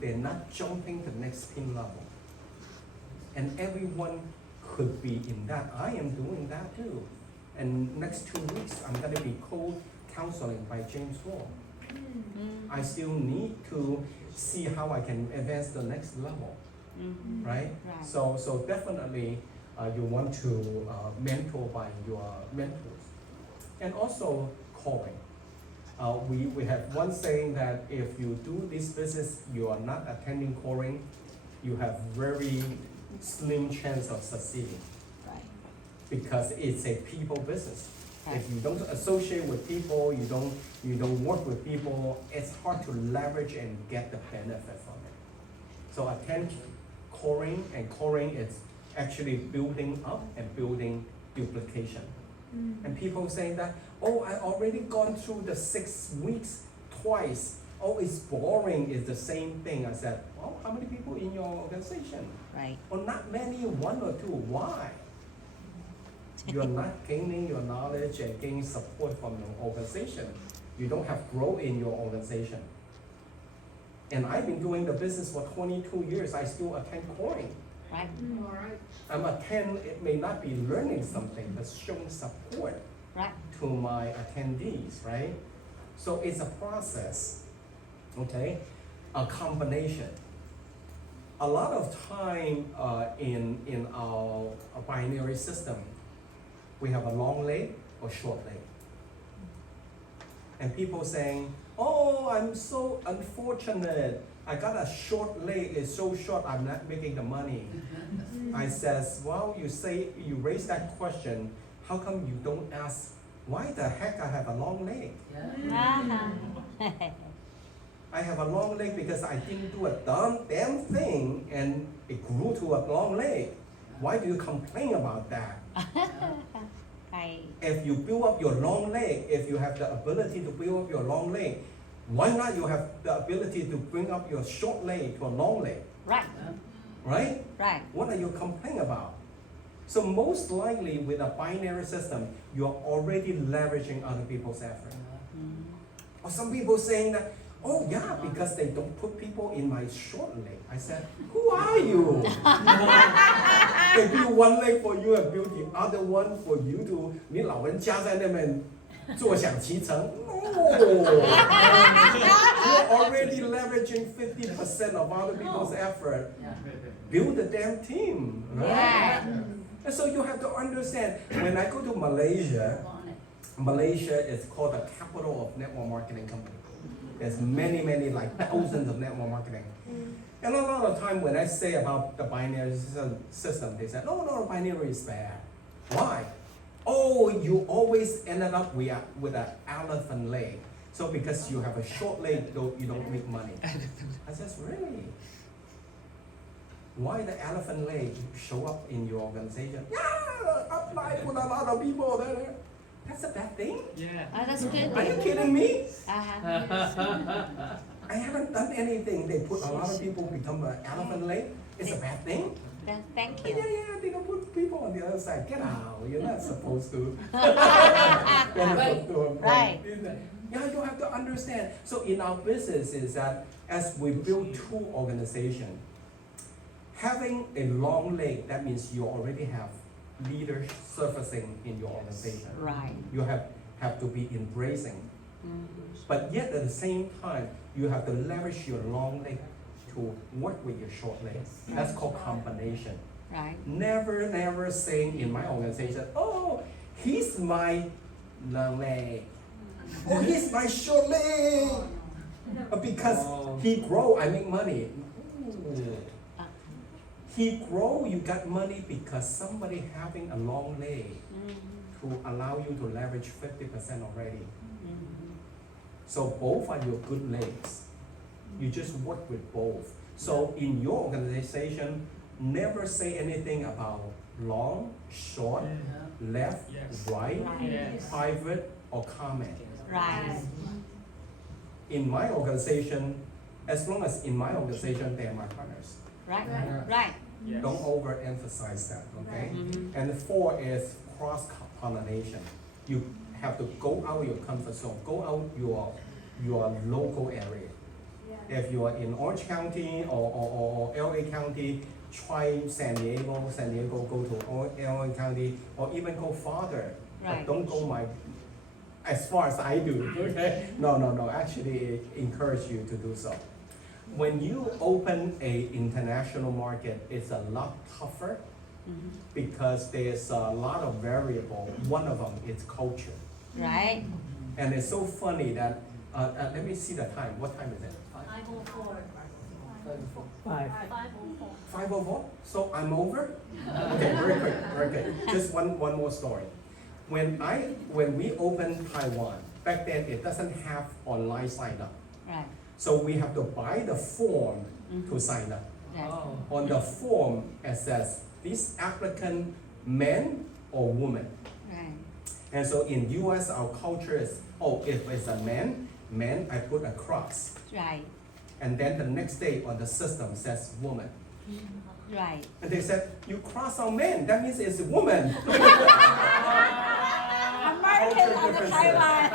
they're not jumping to the next pin level. And everyone could be in that. I am doing that too. And next 2 weeks, I'm going to be co-counseling by James Wall. I still need to see how I can advance the next level, right? So definitely you want to mentor by your mentors. And also calling. We have one saying that if you do this business, you are not attending calling, you have very slim chance of succeeding. Right. Because it's a people business. Right. If you don't associate with people, you don't work with people, it's hard to leverage and get the benefit from it. So attend calling, and calling is actually building up and building duplication. And people saying that, oh, I already gone through the 6 weeks twice. Oh, it's boring, it's the same thing. I said, well, how many people in your organization? Right. Well, not many, 1 or 2. Why? You're not gaining your knowledge and gaining support from your organization. You don't have growth in your organization. And I've been doing the business for 22 years. I still attend calling. Right. All right. I'm attend, it may not be learning something, but showing support Right. to my attendees, right? So it's a process, okay? A combination. A lot of time in our binary system, we have a long leg or short leg. And people saying, oh, I'm so unfortunate. I got a short leg, it's so short, I'm not making the money. I says, well, you raise that question, how come you don't ask, why the heck I have a long leg? I have a long leg because I didn't do a damn thing and it grew to a long leg. Why do you complain about that? Right. If you build up your long leg, if you have the ability to build up your long leg, why not you have the ability to bring up your short leg to a long leg? Right. Right? Right. What are you complaining about? So most likely with a binary system, you're already leveraging other people's effort. Or some people saying that, oh yeah, because they don't put people in my short leg. I said, who are you? They build one leg for you and build the other one for you to, 你老人家在那边坐享其成. No! You're already leveraging 50% of other people's effort. Build the damn team, right? Yeah. And so you have to understand, when I go to Malaysia, Malaysia is called the capital of network marketing company. There's many, like thousands of network marketing. And a lot of time when I say about the binary system, they say, no, binary is bad. Why? Oh, you always ended up with an elephant leg. So because you have a short leg, you don't make money. I says, really? Why the elephant leg show up in your organization? Yeah, apply with a lot of people there. That's a bad thing? Yeah. Oh, that's good. Are you kidding me? Uh-huh. I haven't done anything. They put a lot of people become an elephant leg. It's a bad thing? Thank Yeah, you. they don't put people on the other side. Get out. You're not supposed to. Right. Yeah, you have to understand. So in our business is that as we build 2 organizations, having a long leg, that means you already have leaders surfacing in your organization. Right. You have to be embracing. But yet at the same time, you have to leverage your long leg to work with your short leg. That's called combination. Right. Never saying in my organization, oh, he's my long leg. Oh, he's my short leg. Because he grow, I make money. He grow, you got money because somebody having a long leg to allow you to leverage 50% already. So both are your good legs. You just work with both. So in your organization, never say anything about long, short, left, right, Yes. private, or comment. Right. In my organization, as long as in my organization, they are my partners. Right. Yeah. Right. Yes. Don't overemphasize that, okay? Mhm. And 4 is cross-pollination. You have to go out your comfort zone, go out your local area. If you are in Orange County or LA County, try San Diego. San Diego, go to LA County, or even go farther. Right. But don't go as far as I do. Okay? No. Actually, encourage you to do so. When you open a international market, it's a lot tougher because there's a lot of variable. One of them is culture. Right. And it's so funny that, let me see the time. What time is it? 5:04. 5:04? So I'm over? Okay, very quick, very quick. Just one more story. When we opened Taiwan, back then it doesn't have online sign up. Right. So we have to buy the form to sign up. Right. On the form, it says, this applicant man or woman. Right. And so in US, our culture is, if it's a man, I put a cross. Right. And then the next day on the system says woman. Right. And they said, you cross out man, that means it's a woman. American on the Taiwan.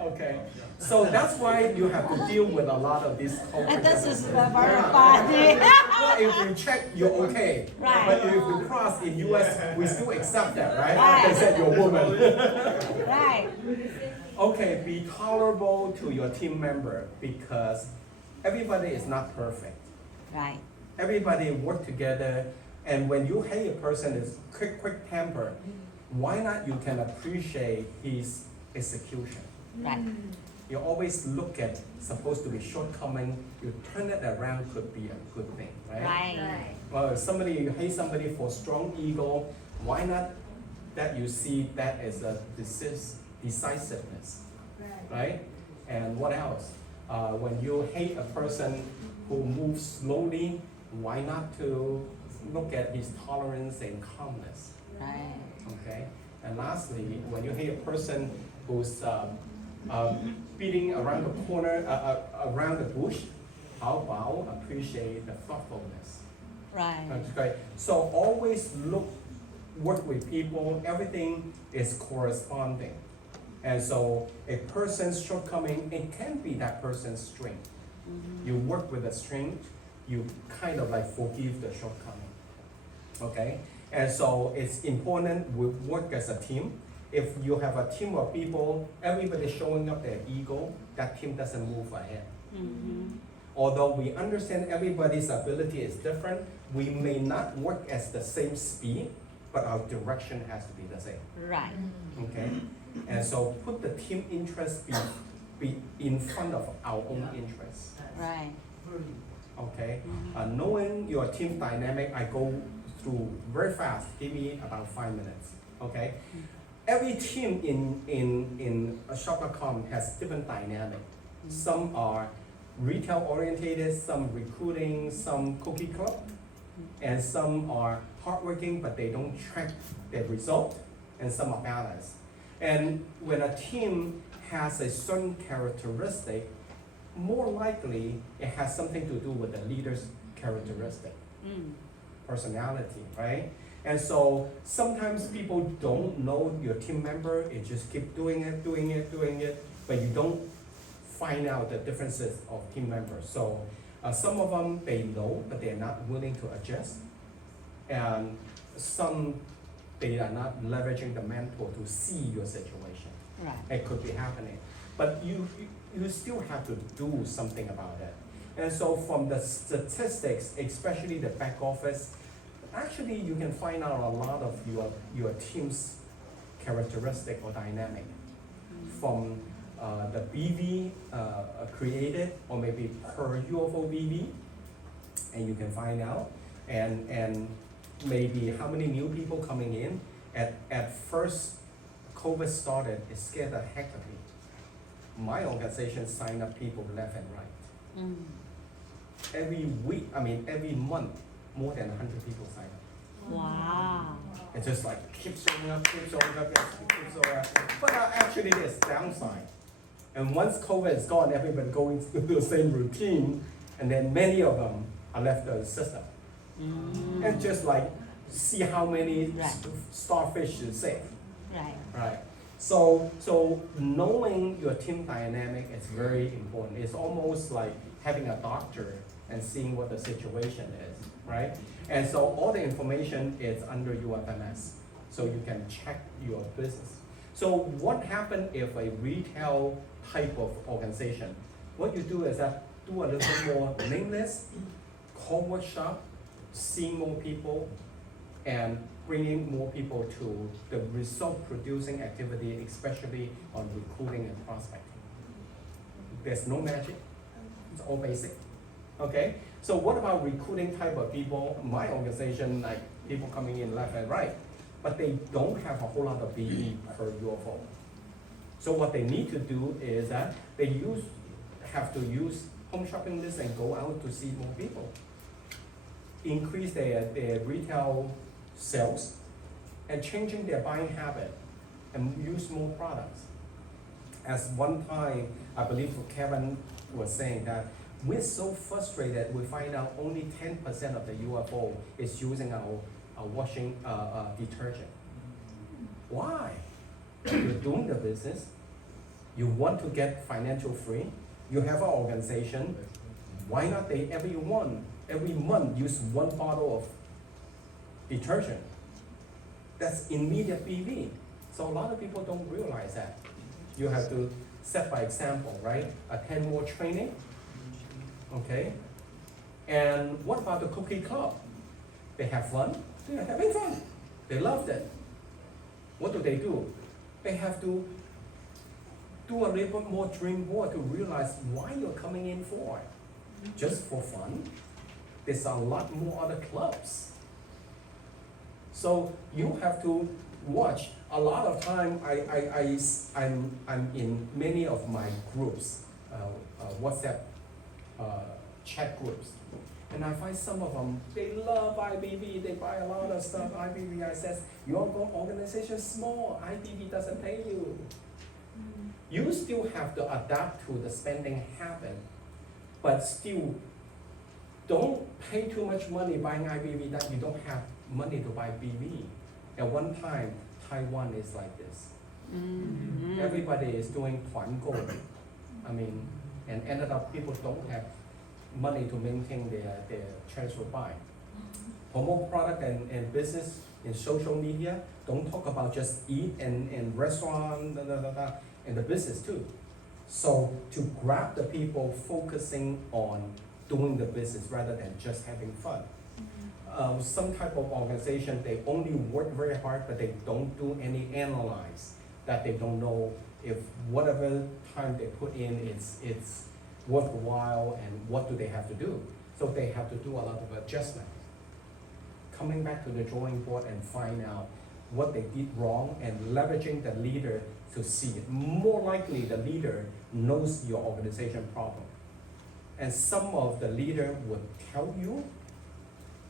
Okay, so that's why you have to deal with a lot of these culture And this is differences. very funny. Well, if you check, you're okay. Right. But if you cross in US, we still accept that, right? Right. They said you're a woman. Right. Okay, be tolerable to your team member because everybody is not perfect. Right. Everybody work together, and when you hate a person is quick temper, why not you can appreciate his execution? Right. You always look at supposed to be shortcoming, you turn it around could be a good thing, right? Right. Well, if you hate somebody for strong ego, why not that you see that as a decisiveness, right? And what else? When you hate a person who moves slowly, why not to look at his tolerance and calmness, Right. okay? And lastly, when you hate a person who's beating around the corner, around the bush, how about appreciate the thoughtfulness? Right. Okay, so always work with people, everything is corresponding. And so a person's shortcoming, it can be that person's strength. You work with the strength, you kind of like forgive the shortcoming, okay? And so it's important we work as a team. If you have a team of people, everybody showing up their ego, that team doesn't move ahead. Although we understand everybody's ability is different, we may not work at the same speed, but our direction has to be the same, Right. okay? And so put the team interest be in front of our own interests, Right. okay? Knowing your team dynamic, I go through very fast, give me about 5 minutes, okay? Every team in shop.com has different dynamic. Some are retail oriented, some recruiting, some cookie club, and some are hardworking but they don't track their result, and some are balanced. And when a team has a certain characteristic, more likely it has something to do with the leader's characteristic, personality, right? And so sometimes people don't know your team member, it just keep doing it, but you don't find out the differences of team members. So some of them, they know, but they're not willing to adjust. And some, they are not leveraging the mentor to see your situation. Right. It could be happening. But you still have to do something about it. And so from the statistics, especially the back office, actually you can find out a lot of your team's characteristic or dynamic from the BV created or maybe per UFO BV, and you can find out, and maybe how many new people coming in. At first, COVID started, it scared the heck of me. My organization signed up people left and right. Every week, every month, more than 100 people sign up. Wow. It's just like keep showing up, keep showing up. But actually there's downside. And once COVID is gone, everybody going through the same routine, and then many of them are left the system. And just like see how many Right. starfish you save. Right. Right. So knowing your team dynamic is very important. It's almost like having a doctor and seeing what the situation is, right? And so all the information is under UFMS, so you can check your business. So what happened if a retail type of organization, what you do is that do a little more nameless, call workshop, see more people, and bringing more people to the result producing activity, especially on recruiting and prospecting. There's no magic, it's all basic, okay? So what about recruiting type of people? My organization, like people coming in left and right, but they don't have a whole lot of BE per UFO. So what they need to do is that they have to use home shopping lists and go out to see more people. Increase their retail sales and changing their buying habit and use more products. As one time, I believe Kevin was saying that we're so frustrated, we find out only 10% of the UFO is using our washing detergent. Why? You're doing the business, you want to get financial free, you have an organization, why not they every month use one bottle of detergent? That's immediate BV. So a lot of people don't realize that. You have to set by example, right? Attend more training, okay? And what about the cookie club? They have fun, they're having fun. They loved it. What do? They have to do a little bit more dream board to realize why you're coming in for. Just for fun? There's a lot more other clubs. So you have to watch. A lot of time, I'm in many of my groups, WhatsApp chat groups, and I find some of them, they love IBB, they buy a lot of stuff, IBB. I says, your organization is small, IBB doesn't pay you. You still have to adapt to the spending habit, but still don't pay too much money buying IBB that you don't have money to buy BB. At one time, Taiwan is like this. Everybody is doing 团购. I mean, and ended up people don't have money to maintain their transfer buy. Promote product and business in social media. Don't talk about just eat and restaurant, and the business too. So to grab the people focusing on doing the business rather than just having fun. Some type of organization, they only work very hard, but they don't do any analyze, that they don't know if whatever time they put in, it's worthwhile and what do they have to do. So they have to do a lot of adjustment. Coming back to the drawing board and find out what they did wrong and leveraging the leader to see it. More likely the leader knows your organization problem. And some of the leader would tell you,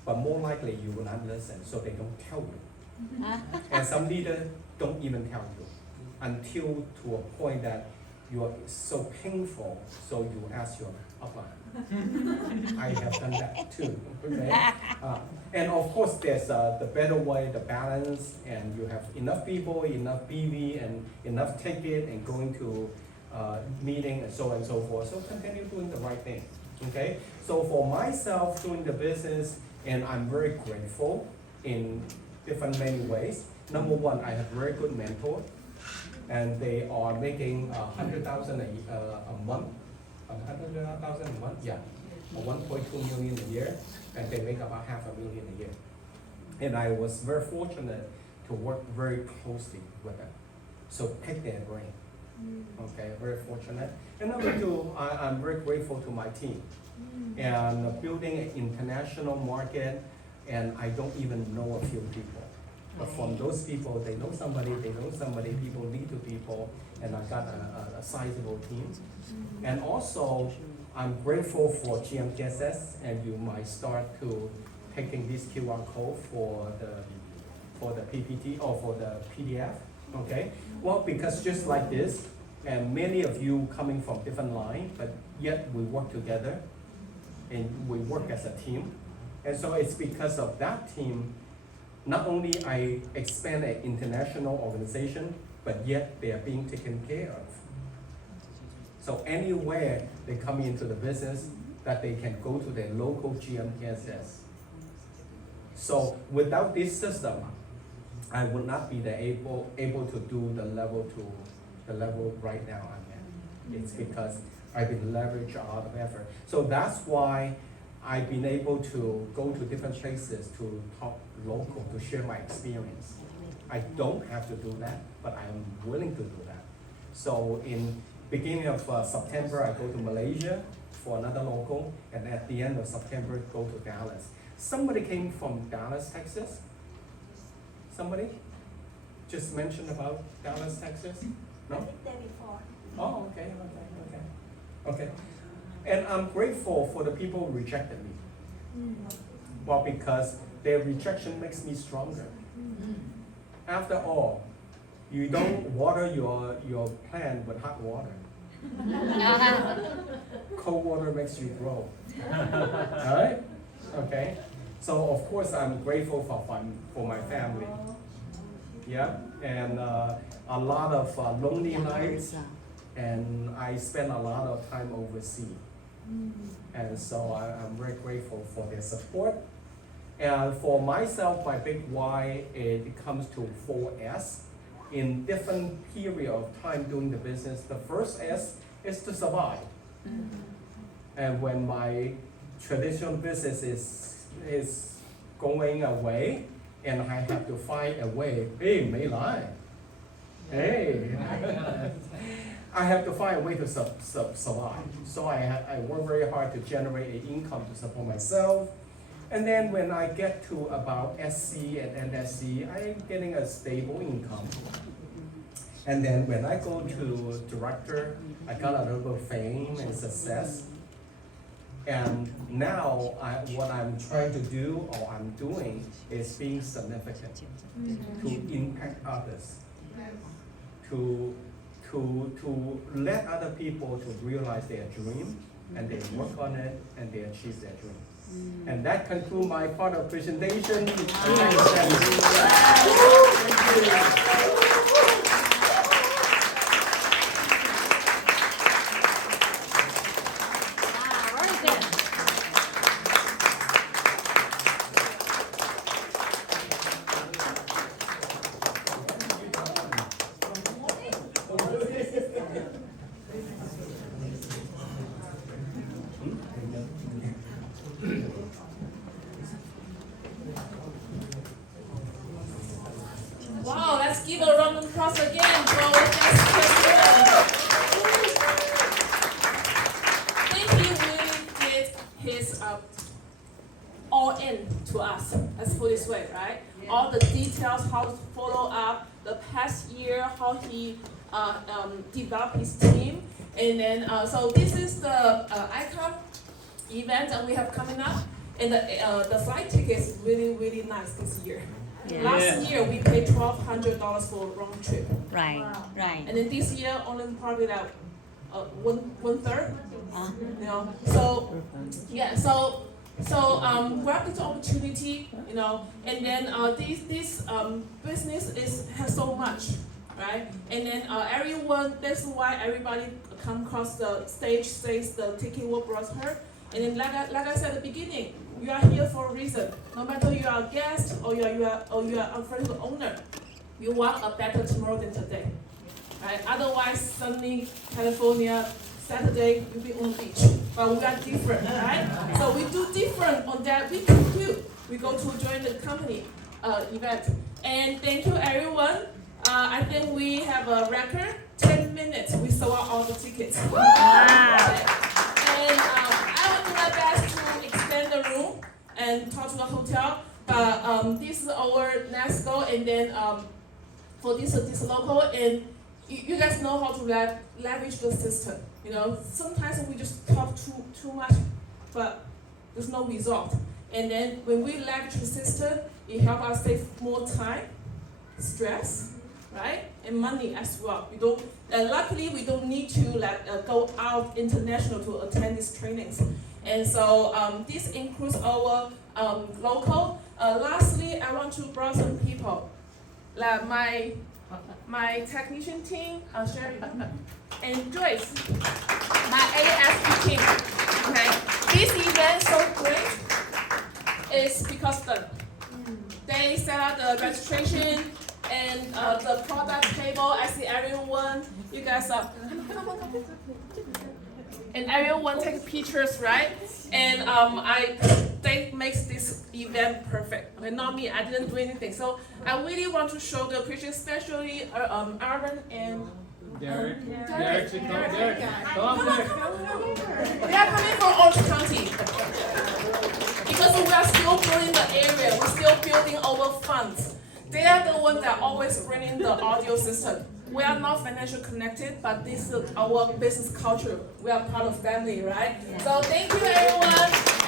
but more likely you will not listen, so they don't tell you. And some leaders don't even tell you until to a point that you are so painful, so you ask your upline. I have done that too, okay? And of course, there's the better way, the balance, and you have enough people, enough BV, and enough ticket, and going to meeting, and so on and so forth. So continue doing the right thing, okay? So for myself, doing the business, and I'm very grateful in different many ways. Number one, I have very good mentor, and they are making 100,000 a month, 100,000 a month, yeah, 1.2 million a year, and they make about $500,000 a year. And I was very fortunate to work very closely with them, so pick their brain. Okay, very fortunate. And number two, I'm very grateful to my team. And building an international market, and I don't even know a few people. But from those people, they know somebody, people lead to people, and I got a sizable team. And also, I'm grateful for GMTSS, and you might start to taking this QR code for the PPT or for the PDF, okay? Well, because just like this, and many of you coming from different lines, but yet we work together, and we work as a team. And so it's because of that team, not only I expand an international organization, but yet they are being taken care of. So anywhere they come into the business, that they can go to their local GMTSS. So without this system, I would not be able to do the level right now I'm in. It's because I've been leveraged a lot of effort. So that's why I've been able to go to different places to talk local, to share my experience. I don't have to do that, but I am willing to do that. So in beginning of September, I go to Malaysia for another local, and at the end of September, go to Dallas. Somebody came from Dallas, Texas? Somebody just mentioned about Dallas, Texas? No? I think there before. Oh, okay. And I'm grateful for the people who rejected me. Well, because their rejection makes me stronger. After all, you don't water your plant with hot water. Cold water makes you grow. Alright? Okay? So of course I'm grateful for my family. Yeah? And a lot of lonely nights, and I spend a lot of time overseas. And so I'm very grateful for their support. And for myself, my big why, it comes to 4S. In different period of time doing the business, the first S is to survive. And when my traditional business is going away, and I have to find a way, hey, Mei Lai, hey, I have to find a way to survive. So I work very hard to generate an income to support myself. And then when I get to about SC and NSC, I'm getting a stable income. And then when I go to director, I got a little bit of fame and success. And now what I'm trying to do, or I'm doing, is being significant, to impact others, to let other people to realize their dream, and they work on it, and they achieve their dream. And that concludes my part of presentation. Wow, let's give a round of applause again for our guest president. Thank you, really did his all in to us. Let's put it this way, right? Yeah. All the details, how to follow up the past year, how he developed his team, and then so this is the ICOM event that we have coming up, and the flight ticket is really nice this year. Yeah. Last year we paid $1,200 for a round trip. Right, Wow. right. And then this year only probably like one third. You know, so yeah, so grab this opportunity, you know, and then this business has so much, right? And then everyone, that's why everybody come across the stage says the ticket what brought her. And then like I said at the beginning, you are here for a reason. No matter you are a guest or you are a friend of the owner, you want a better tomorrow than today, right? Otherwise, sunny California, Saturday, you'll be on the beach. But we are different, right? So we do different on that week too. We go to join the company event. And thank you everyone. I think we have a record, 10 minutes. We sold out all the tickets. Wow. And I will do my best to extend the room and talk to the hotel. But this is our next goal. And then for this local, and you guys know how to leverage the system. You know, sometimes we just talk too much, but there's no result. And then when we leverage the system, it helps us save more time, stress, right, and money as well. We don't. Luckily, we don't need to go out international to attend these trainings. And so this includes our local. Lastly, I want to bring some people, like my my technician team, Sherry, and Joyce, my ASP team. Okay, this event so great is because they set up the registration and the product table. I see everyone. You guys are. And everyone take pictures, right? And they makes this event perfect. Okay, not me. I didn't do anything. So I really want to show the appreciation, especially Aaron and Derek. Derek. Come on, Derek. Come on, Derek. They are coming from Orange County because we are still building the area. We're still building our funds. They are the ones that always bring in the audio system. We are not financially connected, but this is our business culture. We are part of family, right? So thank you, everyone.